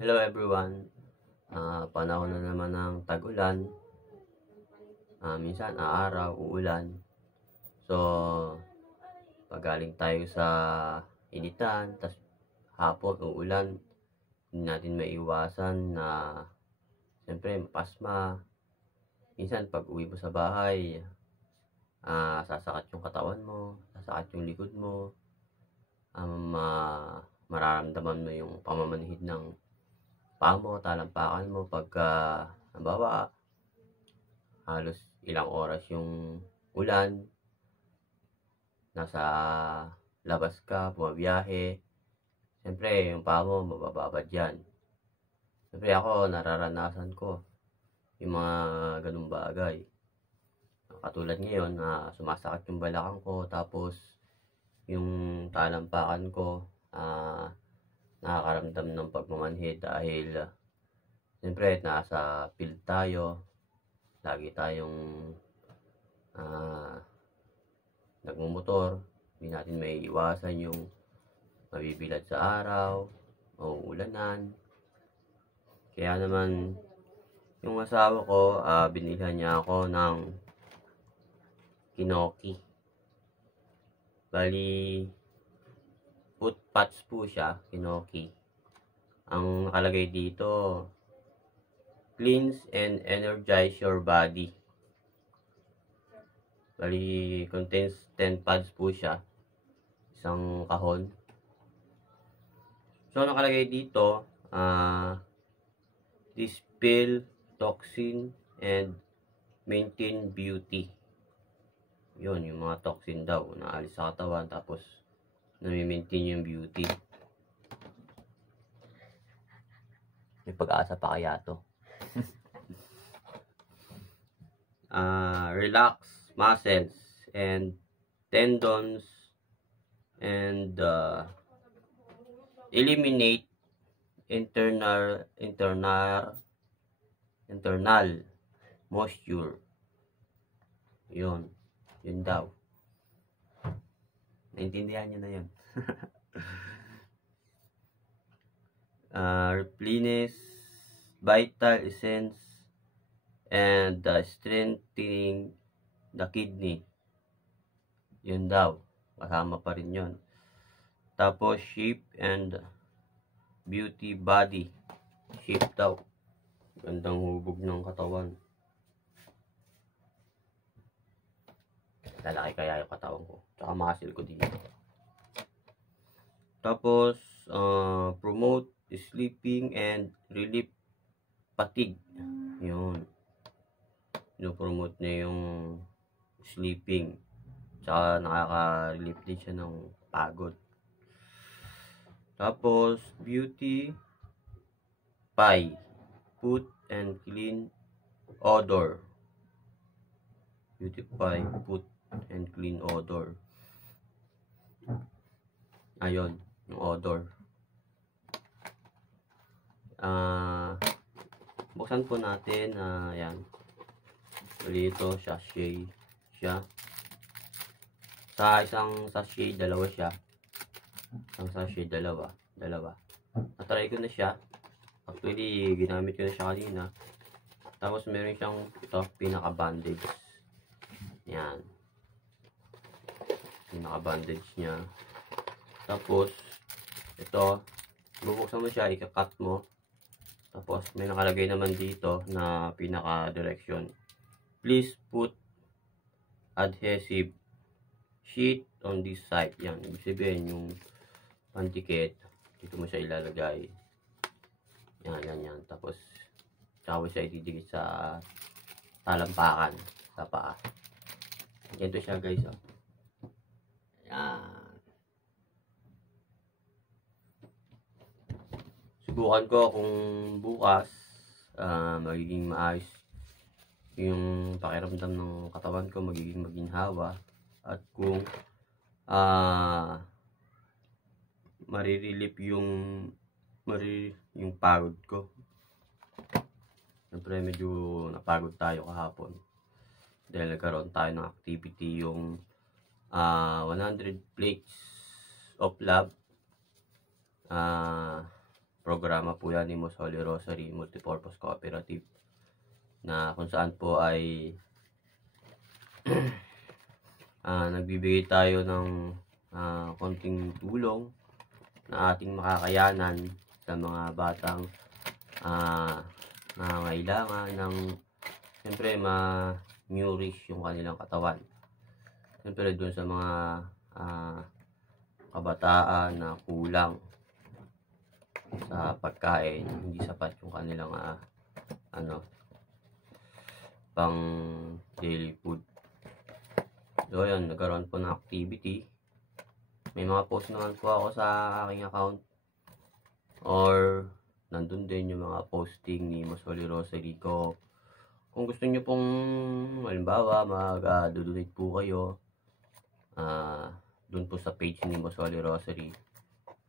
Hello everyone. Panahon na naman ng tag-ulan. Minsan aaraw, uulan. So, pagaling tayo sa initan, tas hapon uulan, hindi natin maiwasan na siyempre mapasma. Minsan pag uwi mo sa bahay, sasakat yung katawan mo, sasakat yung likod mo, mararamdaman mo yung pamamanhid ng paa mo, talampakan mo pagka halimbawa halos ilang oras yung ulan, nasa labas ka, bumabiyahe, siyempre yung paa mo mabababad yan. Siyempre ako nararanasan ko yung mga ganung bagay. Katulad ngayon na sumasakit yung balakang ko, tapos yung talampakan ko nakakaramdam ng pagmamanhid dahil siyempre nasa field tayo, lagi tayong nagmumotor, hindi natin may iwasan yung mabibilad sa araw, mauulanan. Kaya naman yung asawa ko, binilhan niya ako ng Kinoki. Bali, foot patch po siya, Kinoki. Ang nakalagay dito, cleanse and energize your body. Bali, contains 10 pads po siya. Isang kahon. So, nakalagay dito, dispel toxin and maintain beauty. Yun, yung mga toxin daw, naalis sa katawan, tapos nami-maintain yung beauty. May pag-asa pa kaya to. Relax muscles and tendons and eliminate internal moisture. Yun daw. Naintindihan nyo na yun. Replenish vital essence and strengthening the kidney. Yun daw. Kasama pa rin yun. Tapos shape and beauty body. Shape daw. Gandang hubog ng katawan. Lalaki kaya yung katawan ko. Tsaka muscle ko dito. Tapos promote sleeping and relieve fatigue. Yun. Promote niya yung sleeping. Tsaka nakaka-relieve din siya ng pagod. Tapos beauty pie. Put and clean odor. Beauty pie. Put and clean odor. Ayun, yung odor. Buksan po natin. Ayan. Bali ito, sachet siya. Sa isang sachet, dalawa siya. Isang sachet, dalawa. Natry ko na siya. Actually, ginamit ko na siya kanina. Tapos meron siyang ito, pinaka-bandage. Yan. Pinaka-bandage niya. Tapos, ito, bubuksan mo siya, ika-cut mo. Tapos, may nakalagay naman dito na pinaka-direction. Please put adhesive sheet on this side. Yan, ibig sabihin yung pandikit, dito mo siya ilalagay. Yan. Tapos, tsaka siya ididikit sa talampakan, sa paa. Ganito siya guys. Yan. Subukan ko kung bukas magiging maayos yung pakiramdam ng katawan ko, magiging maginhawa, at kung marirelip yung pagod ko. Siyempre medyo napagod tayo kahapon dahil nagkaroon tayo ng activity, yung 100 plates of love. programa po yan ni Boss Holy Rosary Multipurpose Cooperative, na kung saan po ay nagbibigay tayo ng konting tulong na ating makakayanan sa mga batang nangangailangan ng siyempre ma-nourish yung kanilang katawan. Siyempre dun sa mga kabataan na kulang sa pagkain, hindi sapat yung kanilang pang daily food. So yun, nagkaroon po ng activity. May mga post naman po ako sa aking account, or nandun din yung mga posting ni Boss Holy Rosary ko. Kung gusto nyo pong halimbawa mag-donate po kayo dun po sa page ni Boss Holy Rosary,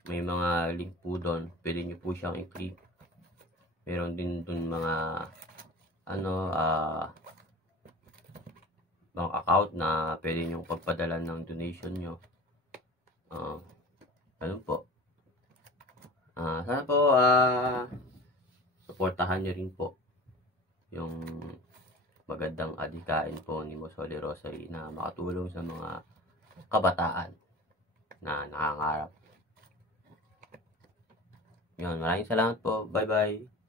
may mga link po doon, pwede nyo po siyang i-click. Meron din dun mga bank account na pwede nyo pagpadala ng donation nyo. Ganun po. Sana po suportahan nyo rin po yung magandang adhikain po ni Boss Holy Rosary na makatulong sa mga kabataan na nangangarap. Yun, maraming salamat po. Bye-bye.